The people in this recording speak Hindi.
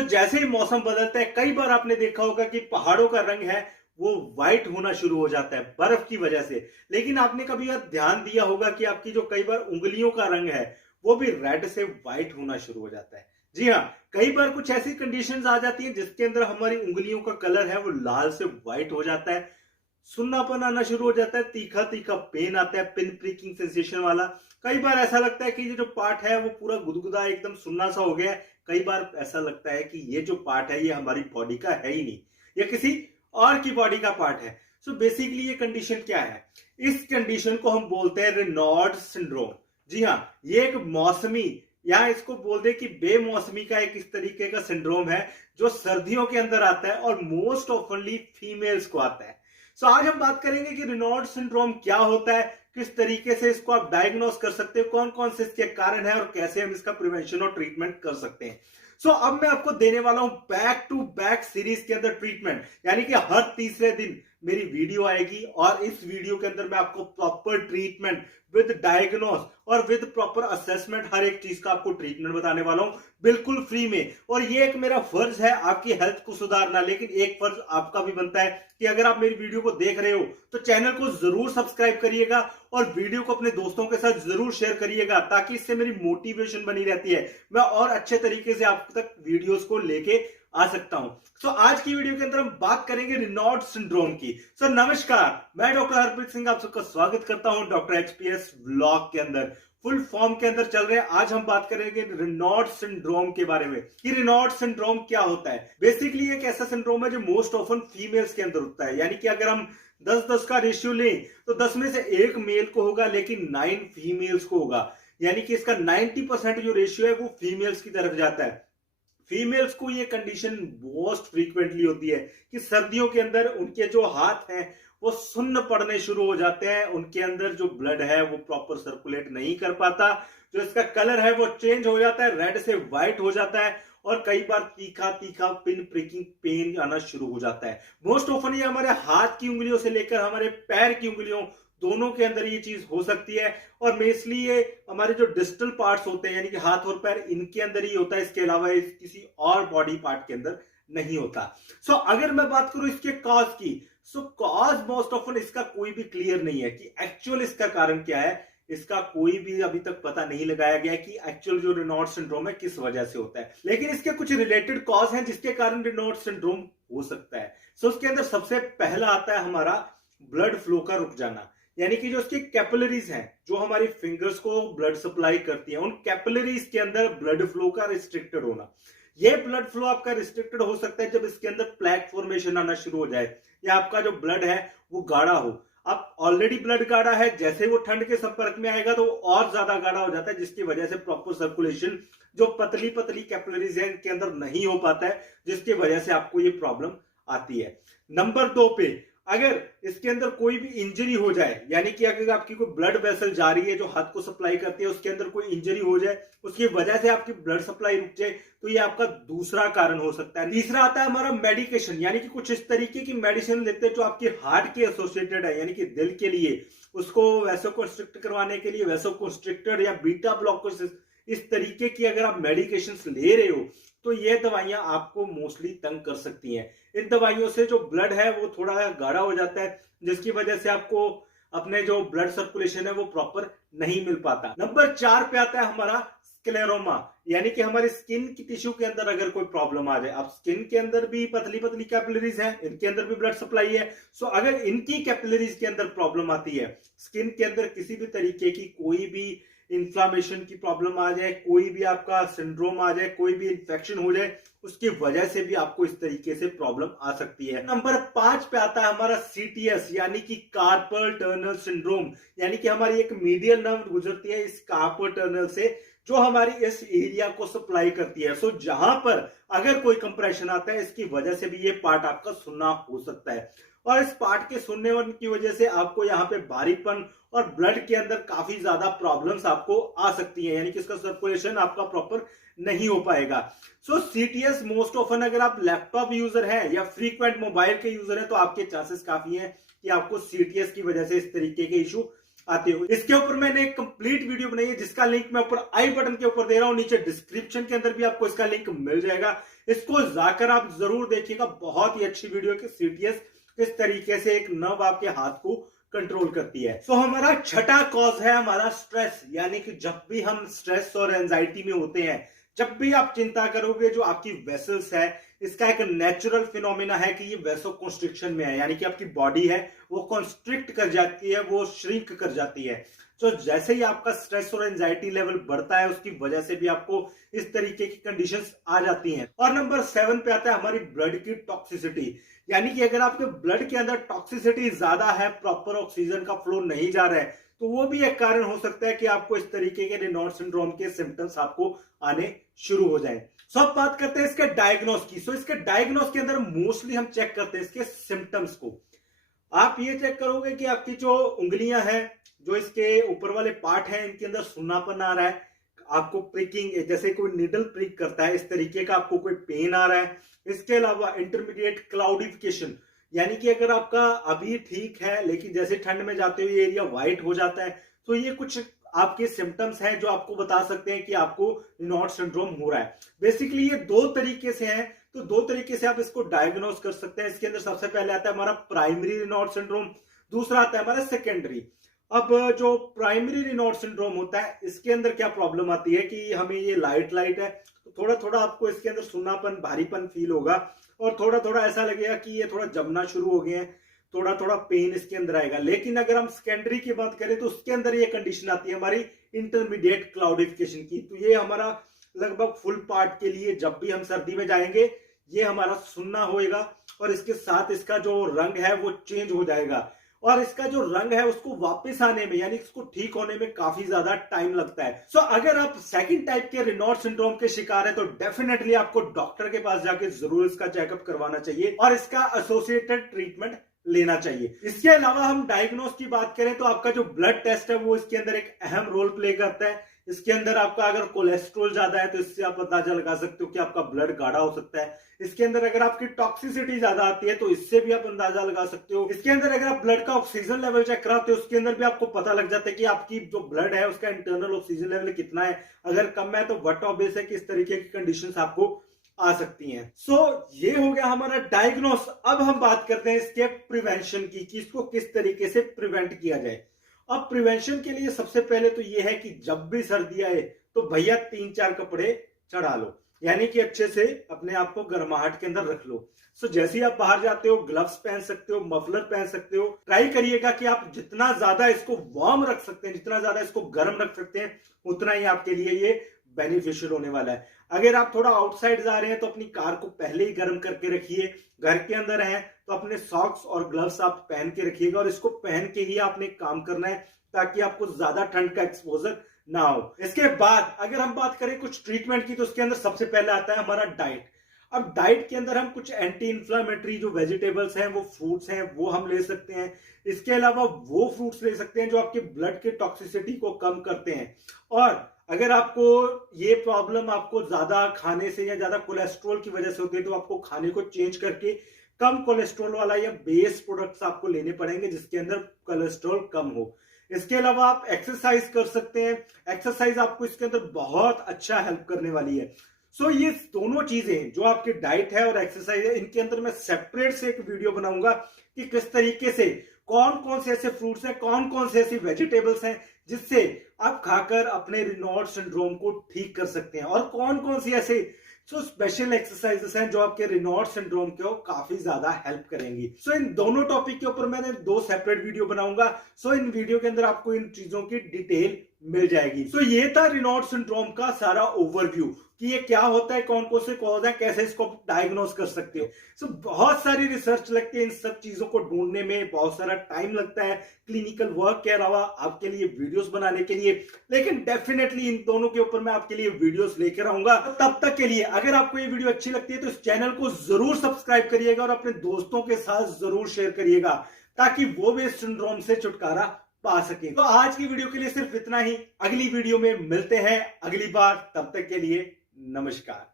जैसे ही मौसम बदलता है, कई बार आपने देखा होगा कि पहाड़ों का रंग है वो व्हाइट होना शुरू हो जाता है बर्फ की वजह से। लेकिन आपने कभी यह ध्यान दिया होगा कि आपकी जो कई बार उंगलियों का रंग है वो भी रेड से व्हाइट होना शुरू हो जाता है। जी हाँ, कई बार कुछ ऐसी कंडीशंस आ जाती हैं जिसके अंदर हमारी उंगलियों का कलर है वो लाल से व्हाइट हो जाता है, सुन्नापन आना शुरू हो जाता है, तीखा तीखा पेन आता है, पिन प्रिकिंग सेंसेशन वाला। कई बार ऐसा लगता है कि ये जो पार्ट है वो पूरा गुदगुदा एकदम सुन्ना सा हो गया है। कई बार ऐसा लगता है कि ये जो पार्ट है ये हमारी बॉडी का है ही नहीं, ये किसी और की बॉडी का पार्ट है। सो बेसिकली ये कंडीशन क्या है? इस कंडीशन को हम बोलते हैं रेनॉल्ड सिंड्रोम। जी हाँ, ये एक मौसमी या इसको बोल दे कि बेमौसमी का एक इस तरीके का सिंड्रोम है जो सर्दियों के अंदर आता है और मोस्ट ऑफनली फीमेल्स को आता है। सो आज हम बात करेंगे कि रेनॉल्ड सिंड्रोम क्या होता है, किस तरीके से इसको आप डायग्नोस कर सकते हो, कौन कौन से इसके कारण है और कैसे हम इसका प्रिवेंशन और ट्रीटमेंट कर सकते हैं। अब मैं आपको देने वाला हूं बैक टू बैक सीरीज के अंदर ट्रीटमेंट, यानी कि हर तीसरे दिन मेरी वीडियो आएगी और इस वीडियो के अंदर मैं आपको प्रॉपर ट्रीटमेंट विद डायग्नोस और विद प्रॉपर असेसमेंट हर एक चीज का आपको ट्रीटमेंट बताने वाला हूं बिल्कुल फ्री में। और ये एक मेरा फर्ज है आपकी हेल्थ को सुधारना, लेकिन एक फर्ज आपका भी बनता है कि अगर आप मेरी वीडियो को देख रहे हो तो चैनल को जरूर सब्सक्राइब करिएगा और वीडियो को अपने दोस्तों के साथ जरूर शेयर करिएगा, ताकि इससे मेरी मोटिवेशन बनी रहती है, मैं और अच्छे तरीके से आप तक वीडियोस को लेके आ सकता हूं। आज की वीडियो के अंदर हम बात करेंगे रेनॉल्ड सिंड्रोम की। नमस्कार, मैं डॉक्टर हरप्रीत सिंह आप सबका स्वागत करता हूं डॉक्टर एचपीएस व्लॉग के अंदर। फुल फॉर्म के अंदर चल रहे हैं। आज हम बात करेंगे रेनॉल्ड सिंड्रोम के बारे में कि रेनॉल्ड सिंड्रोम क्या होता है। बेसिकली एक ऐसा सिंड्रोम है जो मोस्ट ऑफन फीमेल्स के अंदर होता है, यानी कि अगर हम 10-10 का रेशियो लें तो 10 में से एक मेल को होगा लेकिन 9 फीमेल्स को होगा, यानी कि इसका 90% जो रेशियो है वो फीमेल्स की तरफ जाता है। फीमेल्स को ये कंडीशन मोस्ट फ्रीक्वेंटली होती है कि सर्दियों के अंदर उनके जो हाथ हैं वो सुन्न पड़ने शुरू हो जाते हैं, उनके अंदर जो ब्लड है वो प्रॉपर सर्कुलेट नहीं कर पाता, जो इसका कलर है वो चेंज हो जाता है, रेड से व्हाइट हो जाता है और कई बार तीखा तीखा पिन प्रिकिंग पेन आना शुरू हो जाता है। मोस्ट ऑफन ये हमारे हाथ की उंगलियों से लेकर हमारे पैर की उंगलियों दोनों के अंदर ये चीज हो सकती है और मेनली ये हमारे जो डिस्टल पार्ट्स होते हैं यानी कि हाथ और पैर, इनके अंदर ही होता है, इसके अलावा किसी और बॉडी पार्ट के अंदर नहीं होता। अगर मैं बात करूं इसके कॉज की, कॉज मोस्ट ऑफन इसका कोई भी क्लियर नहीं है कि एक्चुअल इसका कारण क्या है। इसका कोई भी अभी तक पता नहीं लगाया गया कि एक्चुअल जो रेनॉल्ड सिंड्रोम है किस वजह से होता है, लेकिन इसके कुछ रिलेटेड कॉज हैं जिसके कारण रेनॉल्ड सिंड्रोम हो सकता है। उसके अंदर सबसे पहला आता है हमारा ब्लड फ्लो का रुक जाना, यानी कि जो उसकी कैपिलरीज हैं जो हमारी फिंगर्स को ब्लड सप्लाई करती है, उन कैपिलरीज के अंदर ब्लड फ्लो का रिस्ट्रिक्टेड होना। यह ब्लड फ्लो आपका रिस्ट्रिक्टेड हो सकता है जब इसके अंदर प्लेक फॉर्मेशन आना शुरू हो जाए या आपका जो ब्लड है वो गाढ़ा हो। अब ऑलरेडी ब्लड गाढ़ा है, जैसे वो ठंड के संपर्क में आएगा तो और ज्यादा गाढ़ा हो जाता है, जिसकी वजह से प्रॉपर सर्कुलेशन जो पतली पतली कैपिलरीज है इनके अंदर नहीं हो पाता है, जिसकी वजह से आपको ये प्रॉब्लम आती है। नंबर 2 पे अगर इसके अंदर कोई भी इंजरी हो जाए, यानी कि अगर आपकी कोई ब्लड वेसल जा रही है जो हाथ को सप्लाई करती है, उसके अंदर कोई इंजरी हो जाए, उसकी वजह से आपकी ब्लड सप्लाई रुक जाए, तो ये आपका दूसरा कारण हो सकता है। तीसरा आता है हमारा मेडिकेशन, यानी कि कुछ इस तरीके की मेडिसिन लेते हैं जो आपके हार्ट के एसोसिएटेड है, यानी कि दिल के लिए, उसको वैसोकंस्ट्रिक्ट करवाने के लिए वैसोकंस्ट्रिक्टर या बीटा ब्लॉकर्स, इस तरीके की अगर आप मेडिकेशन ले रहे हो तो ये दवाइयां आपको मोस्टली तंग कर सकती हैं। इन दवाइयों से जो ब्लड है वो थोड़ा गाढ़ा हो जाता है, जिसकी वजह से आपको अपने जो ब्लड सर्कुलेशन है वो प्रॉपर नहीं मिल पाता। नंबर 4 पे आता है हमारा स्क्लेरोमा, यानी कि हमारी स्किन की टिश्यू के अंदर अगर कोई प्रॉब्लम आ जाए। अब स्किन के अंदर भी पतली पतली कैपिलरीज हैं, इनके अंदर भी ब्लड सप्लाई है। अगर इनकी कैपिलरीज के अंदर प्रॉब्लम आती है, स्किन के अंदर किसी भी तरीके की कोई भी इन्फ्लामेशन की प्रॉब्लम आ जाए, कोई भी आपका सिंड्रोम आ जाए, कोई भी इंफेक्शन हो जाए, उसकी वजह से भी आपको इस तरीके से प्रॉब्लम आ सकती है। नंबर 5 पे आता है हमारा सीटीएस, यानी कि कार्पल टनल सिंड्रोम, यानी कि हमारी एक मीडियल नर्व गुजरती है इस कार्पल टनल से जो हमारी इस एरिया को सप्लाई करती है। जहां पर अगर कोई कंप्रेशन आता है, इसकी वजह से भी ये पार्ट आपका सुन्ना हो सकता है और इस पार्ट के सुनने की वजह से आपको यहाँ पे भारीपन और ब्लड के अंदर काफी ज्यादा प्रॉब्लम्स आपको आ सकती हैं, यानी कि इसका सर्कुलेशन आपका प्रॉपर नहीं हो पाएगा। सीटीएस मोस्ट ऑफन अगर आप लैपटॉप यूजर हैं या फ्रीक्वेंट मोबाइल के यूजर हैं तो आपके चांसेस काफी हैं कि आपको सीटीएस की वजह से इस तरीके के इशू आते हो। इसके ऊपर मैंने एक कंप्लीट वीडियो बनाई है जिसका लिंक मैं ऊपर आई बटन के ऊपर दे रहा हूं, नीचे डिस्क्रिप्शन के अंदर भी आपको इसका लिंक मिल जाएगा। इसको जाकर आप जरूर देखिएगा, बहुत ही अच्छी वीडियो है कि सीटीएस किस तरीके से एक नर्व आपके हाथ को कंट्रोल करती है। तो हमारा छठा कॉज है हमारा स्ट्रेस, यानी कि जब भी हम स्ट्रेस और एंजाइटी में होते हैं, जब भी आप चिंता करोगे, जो आपकी वेसल्स है, इसका एक नेचुरल फिनोमिना है कि ये वेसो कंस्ट्रिक्शन में है, यानी कि आपकी बॉडी है वो कंस्ट्रिक्ट कर जाती है, वो श्रिंक कर जाती है। तो जैसे ही आपका स्ट्रेस और एंजाइटी लेवल बढ़ता है, उसकी वजह से भी आपको इस तरीके की कंडीशंस आ जाती हैं। और नंबर 7 पे आता है हमारी ब्लड की टॉक्सिसिटी, यानी कि अगर आपके ब्लड के अंदर टॉक्सिसिटी ज्यादा है, प्रॉपर ऑक्सीजन का फ्लो नहीं जा रहा है, तो वो भी एक कारण हो सकता है कि आपको इस तरीके के रेनॉल्ड सिंड्रोम के सिम्टम्स आपको आने शुरू हो जाएं। सो अब बात करते हैं इसके डायग्नोस की। सो इसके डायग्नोस के अंदर मोस्टली हम चेक करते हैं इसके सिम्टम्स को। आप ये चेक करोगे कि आपकी जो उंगलियां हैं, जो इसके ऊपर वाले पार्ट हैं, इनके अंदर सुन्नापन आ रहा है, आपको प्रिकिंग, जैसे कोई निडल प्रिक करता है इस तरीके का आपको कोई पेन आ रहा है। इसके अलावा इंटरमीडिएट क्लाउडिफिकेशन, यानी कि अगर आपका अभी ठीक है लेकिन जैसे ठंड में जाते हुए एरिया व्हाइट हो जाता है, तो ये कुछ आपके सिम्टम्स हैं जो आपको बता सकते हैं कि आपको रेनॉल्ड सिंड्रोम हो रहा है। बेसिकली ये दो तरीके से हैं, तो दो तरीके से आप इसको डायग्नोस कर सकते हैं। इसके अंदर सबसे पहले आता है हमारा प्राइमरी रेनॉल्ड सिंड्रोम, दूसरा आता है हमारा सेकेंडरी। अब जो प्राइमरी रेनॉल्ड सिंड्रोम होता है, इसके अंदर क्या प्रॉब्लम आती है कि हमें ये लाइट है, तो थोड़ा थोड़ा आपको इसके अंदर सुन्नापन, भारीपन फील होगा, और थोड़ा थोड़ा ऐसा लगेगा कि ये थोड़ा जमना शुरू हो गए हैं, थोड़ा थोड़ा पेन इसके अंदर आएगा। लेकिन अगर हम सेकेंडरी की बात करें तो उसके अंदर ये कंडीशन आती है हमारी इंटरमीडिएट क्लाउडिफिकेशन की। तो ये हमारा लगभग फुल पार्ट के लिए, जब भी हम सर्दी में जाएंगे, ये हमारा सुनना होएगा, और इसके साथ इसका जो रंग है वो चेंज हो जाएगा, और इसका जो रंग है उसको वापस आने में, यानी इसको ठीक होने में काफी ज्यादा टाइम लगता है। सो अगर आप सेकंड टाइप के रेनॉल्ड सिंड्रोम के शिकार है तो डेफिनेटली आपको डॉक्टर के पास जाके जरूर इसका चेकअप करवाना चाहिए और इसका एसोसिएटेड ट्रीटमेंट लेना चाहिए। इसके अलावा हम डायग्नोस की बात करें तो आपका जो ब्लड टेस्ट है वो इसके अंदर एक अहम रोल प्ले करता है। इसके अंदर आपका अगर कोलेस्ट्रॉल ज्यादा है तो इससे आप अंदाजा लगा सकते हो कि आपका ब्लड गाढ़ा हो सकता है। इसके अंदर अगर आपकी टॉक्सिसिटी ज्यादा आती है तो इससे भी आप अंदाजा लगा सकते हो। इसके अंदर अगर आप ब्लड का ऑक्सीजन लेवल चेक कराते हो, उसके अंदर भी आपको पता लग जाता है कि आपकी जो ब्लड है उसका इंटरनल ऑक्सीजन लेवल कितना है। अगर कम है तो व्हाट ऑब्वियस है कि इस तरीके की कंडीशंस आपको आ सकती हैं। सो ये हो गया हमारा डायग्नोस। अब हम बात करते हैं इसके प्रिवेंशन की, कि इसको किस तरीके से प्रिवेंट किया जाए। अब प्रिवेंशन के लिए सबसे पहले तो ये है कि जब भी सर्दी आए तो भैया 3-4 कपड़े चढ़ा लो, यानी कि अच्छे से अपने आप को गर्माहट के अंदर रख लो। सो जैसे ही आप बाहर जाते हो ग्लव्स पहन सकते हो, मफलर पहन सकते हो। ट्राई करिएगा कि आप जितना ज्यादा इसको वार्म रख सकते हैं, जितना ज्यादा इसको गर्म रख सकते हैं, उतना ही आपके लिए ये बेनिफिशियल होने वाला है। अगर आप थोड़ा आउटसाइड जा रहे हैं तो अपनी कार को पहले ही गर्म करके रखिए। घर के अंदर हैं तो अपने सॉक्स और ग्लव्स आप पहन के रखिएगा, और इसको पहन के ही आपने काम करना है ताकि आपको ज्यादा ठंड का एक्सपोजर ना हो। इसके बाद अगर हम बात करें कुछ ट्रीटमेंट की, तो उसके अंदर सबसे पहले आता है हमारा डाइट। अब डाइट के अंदर हम कुछ एंटी इंफ्लेमेटरी जो वेजिटेबल्स हैं, वो फ्रूट्स हैं, वो हम ले सकते हैं। इसके अलावा वो फ्रूट्स ले सकते हैं जो आपके ब्लड के टॉक्सिसिटी को कम करते हैं। और अगर आपको ये प्रॉब्लम आपको ज्यादा खाने से या ज्यादा कोलेस्ट्रॉल की वजह से होती है तो आपको खाने को चेंज करके कम कोलेस्ट्रॉल वाला या बेस प्रोडक्ट्स आपको लेने पड़ेंगे जिसके अंदर कोलेस्ट्रॉल कम हो। इसके अलावा आप एक्सरसाइज कर सकते हैं। एक्सरसाइज आपको इसके अंदर बहुत अच्छा हेल्प करने वाली है। सो ये दोनों चीजें जो आपकी डाइट है और एक्सरसाइज है, इनके अंदर मैं सेपरेट से एक वीडियो बनाऊंगा कि किस तरीके से कौन कौन से ऐसे फ्रूट्स हैं, कौन कौन से ऐसी वेजिटेबल्स हैं जिससे आप खाकर अपने रेनॉल्ड सिंड्रोम को ठीक कर सकते हैं, और कौन कौन सी ऐसे स्पेशल एक्सरसाइजेस हैं जो आपके रेनॉल्ड सिंड्रोम को काफी ज्यादा हेल्प करेंगी। सो इन दोनों टॉपिक के ऊपर मैंने 2 सेपरेट वीडियो बनाऊंगा। सो इन वीडियो के अंदर आपको इन चीजों की डिटेल मिल जाएगी। सो ये था रेनॉल्ड सिंड्रोम का सारा ओवरव्यू कि ये क्या होता है, कौन कौन से कॉज है, कैसे इसको डायग्नोस कर सकते हो। सो बहुत सारी रिसर्च लगती है इन सब चीजों को ढूंढने में, बहुत सारा टाइम लगता है क्लिनिकल वर्क के अलावा आपके लिए वीडियोस बनाने के लिए। लेकिन डेफिनेटली इन दोनों के ऊपर मैं आपके लिए वीडियोस लेकर आऊंगा। तब तक के लिए अगर आपको ये वीडियो अच्छी लगती है तो इस चैनल को जरूर सब्सक्राइब करिएगा और अपने दोस्तों के साथ जरूर शेयर करिएगा ताकि वो भी इस सिंड्रोम से छुटकारा पा सके। तो आज की वीडियो के लिए सिर्फ इतना ही। अगली वीडियो में मिलते हैं अगली बार, तब तक के लिए नमस्कार।